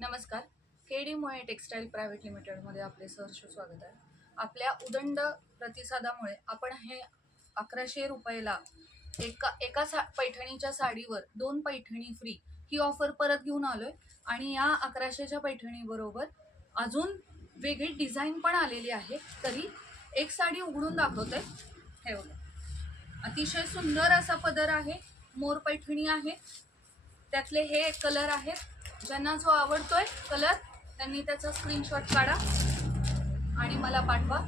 नमस्कार. केडी मोये textile private लिमिटेडमध्ये आपले सहर्ष स्वागत आहे. आपल्या उदंड प्रतिसादामुळे आपण हे 1100 रुपयाला एका पैठणीच्या साडीवर 2 पैठणी फ्री ही ऑफर परत घेऊन आलोय. आणि या 1100च्या पैठणीबरोबर अजून वेगळी डिझाईन पण आलेली आहे. तरी एक साडी उघडून दाखवते. हे बघा, अतिशय सुंदर असा पदर आहे, मोर पैठणी आहे. त्यातले हे कलर आहेत. ज्यांना जो आवडतोय कलर त्यांनी त्याचा स्क्रीनशॉट काढा आणि मला पाठवा.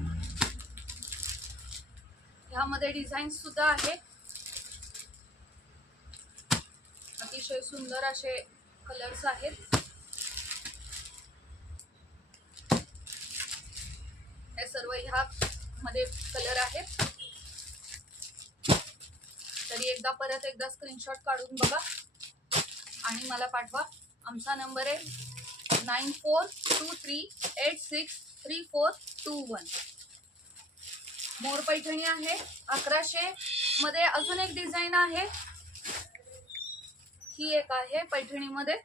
ह्यामध्ये डिझाईन सुद्धा आहे. अतिशय सुंदर असे कलर्स आहेत. हे सर्व ह्या मध्ये कलर आहेत. तरी एकदा स्क्रीनशॉट काढून बघा आणि मला पाठवा. आमचा नंबर आहे 9423863421. मोर पैठणी आहे 1100 मध्ये. अजून एक डिझाईन आहे, ही एक आहे पैठणीमध्ये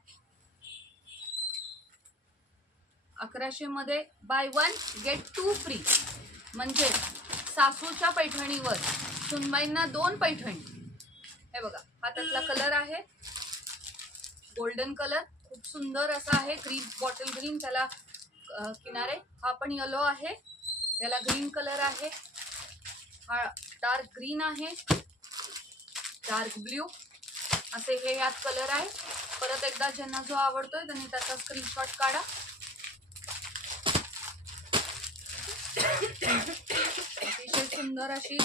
1100 मध्ये बाय 1 गेट 2 फ्री. म्हणजे सासूच्या पैठणीवर सुनबाईंना 2 पैठणी. हे बघा, हा त्यातला कलर आहे, गोल्डन कलर. खूप सुंदर असा आहे, ग्रीन, बॉटल ग्रीन त्याला किनारे. हा पण येलो आहे, याला ग्रीन कलर आहे. हा डार्क ग्रीन आहे, डार्क ब्ल्यू असे हे यात कलर आहे. परत एकदा ज्यांना जो आवडतोय त्यांनी त्याचा स्क्रीनशॉट काढा. अतिशय सुंदर अशी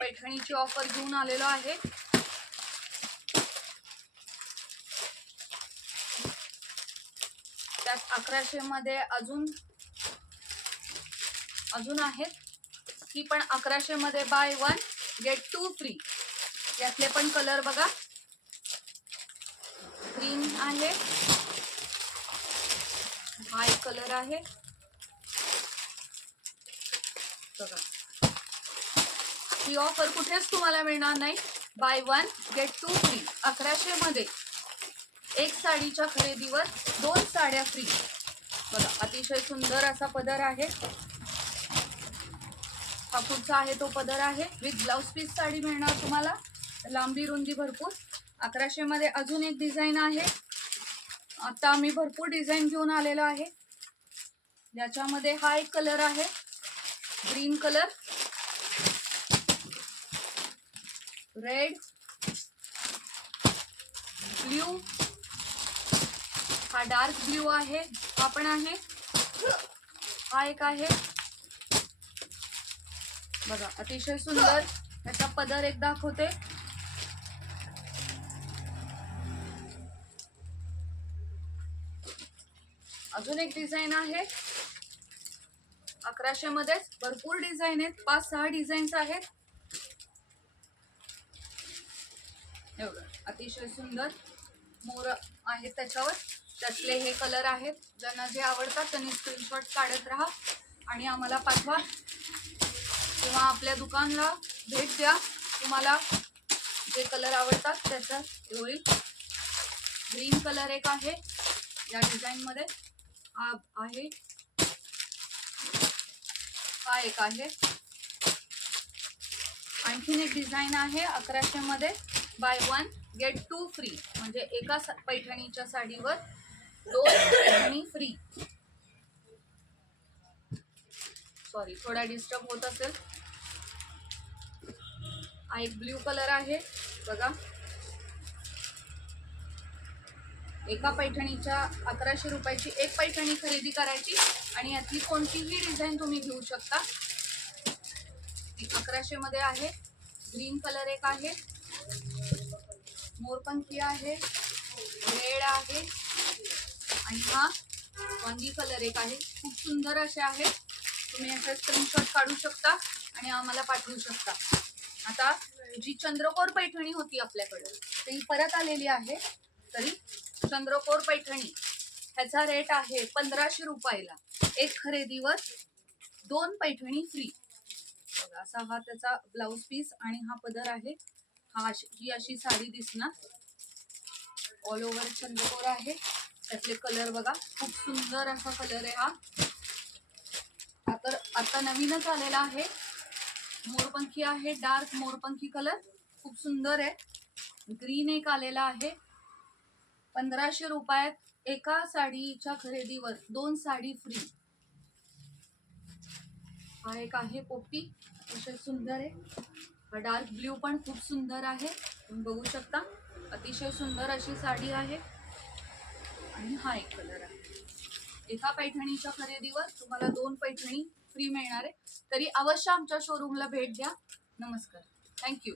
पैठणीची ऑफर घेऊन आलेलो आहे. त्यात 1100 मध्ये अजून आहेत. ही पण 1100 मध्ये बाय 1 गेट 2 फ्री. यातले पण कलर बघा, ग्रीन आहे, हा एक कलर आहे बघा. ही ऑफर कुठेच तुम्हाला मिळणार नाही. बाय 1 गेट 2 फ्री 1100 मध्ये. एक साडीच्या खरेदीवर 2 साड्या फ्री. बघा, अतिशय सुंदर असा पदर आहे. हा पुढचा आहे तो पदर आहे. विथ ब्लाउज पीस साडी मिळणार तुम्हाला, लांबी रुंदी भरपूर. 1100 मध्ये अजून एक डिझाईन आहे. आता आम्ही भरपूर डिझाईन घेऊन आलेलो आहे. याच्यामध्ये हा एक कलर आहे, ग्रीन कलर, रेड, ब्ल्यू, हा डार्क ब्ल्यू आहे, हा पण आहे, हा एक आहे बघा. अतिशय सुंदर याचा पदर एक दाखवते. अजून एक डिझाईन आहे 1100 मध्ये. भरपूर डिझाईन आहेत, 5-6 डिझाईन्स आहेत. एवढं अतिशय सुंदर मोर आहेत त्याच्यावर. त्यातले हे कलर आहेत. ज्यांना जे आवडतात त्यांनी स्क्रीनशॉट काढत राहा आणि आम्हाला पाठवा किंवा आपल्या दुकानला भेट द्या. तुम्हाला जे कलर आवडतात त्याचं होईल. ग्रीन कलर एक आहे या डिझाईन मध्ये, हा आहे, हा एक आहे. आणखीन एक डिझाईन आहे 1100 मध्ये बाय 1 गेट 2 फ्री. म्हणजे एका पैठणीच्या साडीवर 2 पैठणी फ्री. सॉरी, थोडा डिस्टर्ब होत असेल. हा एक ब्ल्यू कलर आहे बघा. एका पैठणीच्या 1100 रुपयाची एक पैठणी खरेदी करायची आणि यातली कोणतीही डिझाईन तुम्ही घेऊ शकता. 1100 मध्ये आहे. ग्रीन कलर एक आहे, मोरपंखी आहे, रेड आहे आणि हा वांगी कलर एक आहे. खूप सुंदर असे आहे. तुम्ही याचा स्क्रीनशॉट काढू शकता आणि आम्हाला पाठवू शकता. आता जी चंद्रकोर पैठणी होती आपल्याकडे ती परत आलेली आहे. तरी चंद्रकोर पैठणी ह्याचा रेट आहे 1500 रुपयाला. एक खरेदीवर 2 पैठणी फ्री. असा हा त्याचा ब्लाउज पीस आणि हा पदर आहे. ही अशी साडी दिसणार. ऑल ओव्हर चंद्रकोर आहे. त्यातले कलर बघा, खूप सुंदर असा कलर आहे हा तर आता नवीनच आलेला आहे. मोरपंखी आहे, डार्क मोरपंखी कलर, खूप सुंदर आहे. ग्रीन एक आलेला आहे. 1500 रुपयात एका साडीच्या खरेदीवर 2 साडी फ्री. हा एक आहे पोपटी, अतिशय सुंदर आहे. हा डार्क ब्ल्यू पण खूप सुंदर आहे, तुम्ही बघू शकता. अतिशय सुंदर अशी साडी आहे. आणि हा एक कलर आहे. एका पैठणीच्या खरेदीवर तुम्हाला 2 पैठणी फ्री मिळणार आहे. तरी अवश्य आमच्या शोरूमला भेट द्या. नमस्कार, थँक्यू.